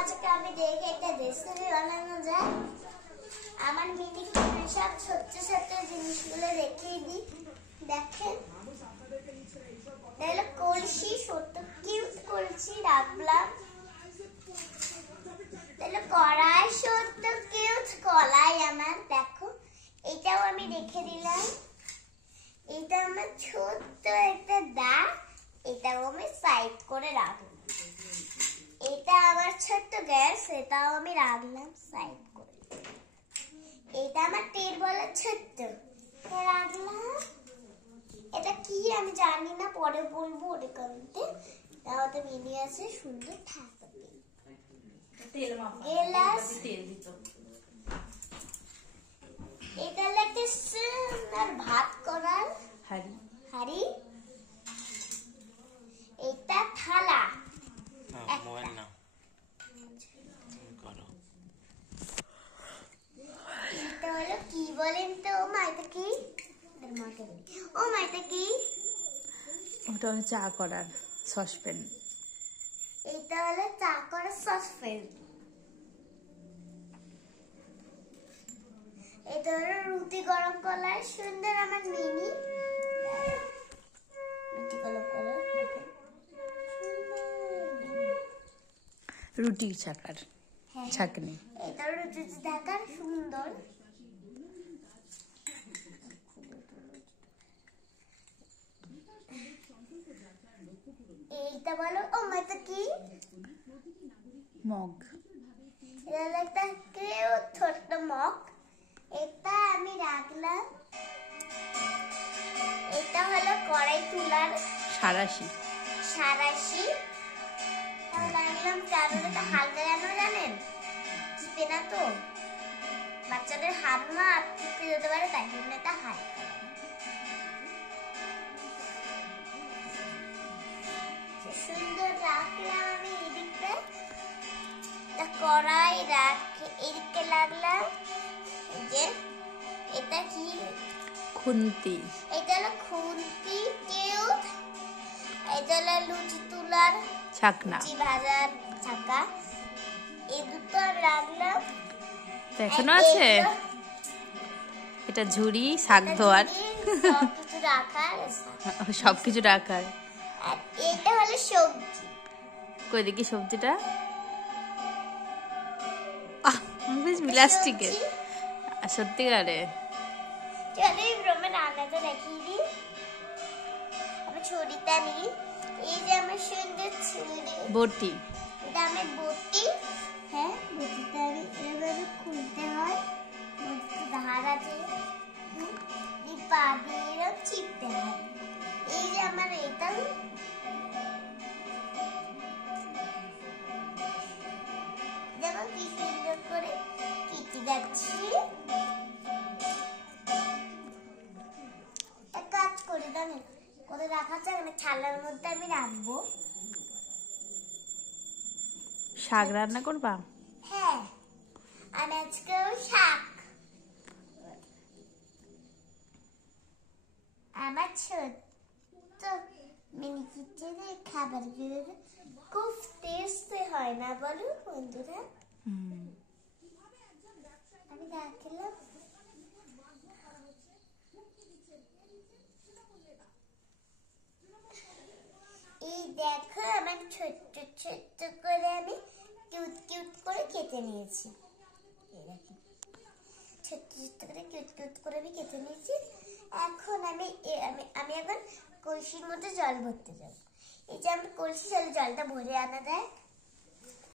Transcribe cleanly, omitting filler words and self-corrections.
আজকে আমি দেখে একটা রেসিপি বানানো যায়। আমার মিনি সব ছোট্ট ছোট্ট জিনিসগুলো দেখিয়ে দিই। দেখেন তাহলে কলসি, ছোট্ট কিউট কলসি রাখলাম। তাহলে কড়াই, ছোট্ট কিউট কড়াই আমার, দেখো এটাও আমি রেখে দিলাম। এটা আমার ছোট্ট একটা দা, এটাও আমি সাইড করে রাখলাম। এটা আমার ছোট্ট গ্যাস, এটাও আমি রাখলাম সাইড করে। এটা আমার তেল বলা ছোট্ট রাখলাম। এটা কি আমি জানি না, পরে বলবো ওটা করতে। তাহলে মিনি আছে সুন্দর ঠাসা গ্লাস। এটা লাগে সুন্দর ভাত করার হাড়ি। এটা থালা। এটা হলো কি বলেন তো? মাইটা কি? ও মাইটা কি? ওটা হলো চা করার সসপ্যান। এটা হলো চা করার সসপ্যান। এটা হলো রুটি গরম করার সুন্দর আমার মিনি রুটি গরম করার রুটি চাকার ছাঁকনি। এটা রুটি চাকার সুন্দর। এইটা বলো ও মাইটা কি? মগ। এটা একটা কিউট ছোট্ট মগ। এটা আমি রাখলাম। এটা হলো কড়াই তুলার সারাশি। রাখলাম। কারণ এটা হালকা কেন জানেন? চিপে না তো, বাচ্চাদের হাত মা চিপে যেতে পারে, তাই জন্য এটা হালকা। সুন্দর রাখলাম আমি এদিকে। কড়াই রাখে এদিকে লাগলাম। এই যে এটা কি? খুন্তি। এটা হলো খুন্তি কিউট। এটা হলো লুচি তুলার ছাকনা, লুচি ভাজার ছাকা। এই দুটো রাখলাম। এখনো আছে। এটা ঝুড়ি, শাক ধোয়ার, সবকিছু রাখার। সবকিছু রাখার। আর এটা হলো সবজি। কই দেখি সবজিটা। বেশ প্লাস্টিকের, সত্যিকারে। চলো রুমে রান্নাটা রেখে দিই। আমি ছুরিটা নিই। এই যে আমার সুন্দর ছুরি, বটি। এটা আমার বটি। হ্যাঁ, বটিটা আমি এভাবে খুলতে হয়। বটিতে ধার আছে, এই পা দিয়ে চিপতে হয়। এই যে আমার এটা দেখো কি সুন্দর করে কেটে যাচ্ছি। কাজ করে জানেন করে রাখা যায়, আমি ছালার মধ্যে আমি রাখবো। শাক রান্না করবা? হ্যাঁ, আমি আজকেও শাক। আমার ছোট্ট মিনি কিচেনে খাবারগুলো খুব টেস্টি হয় না বলো বন্ধুরা? আমি রাখলাম। এই দেখো আমার ছোট্ট ছোট্ট করে আমি কিউট কিউট করে কেটে নিয়েছি। ছোট্ট ছোট্ট করে কিউট কিউট করে আমি কেটে নিয়েছি। এখন আমি এখন কলসির মধ্যে জল ভরতে যাব। এই যে আমি কলসি জলটা ভরে আনা দেয়।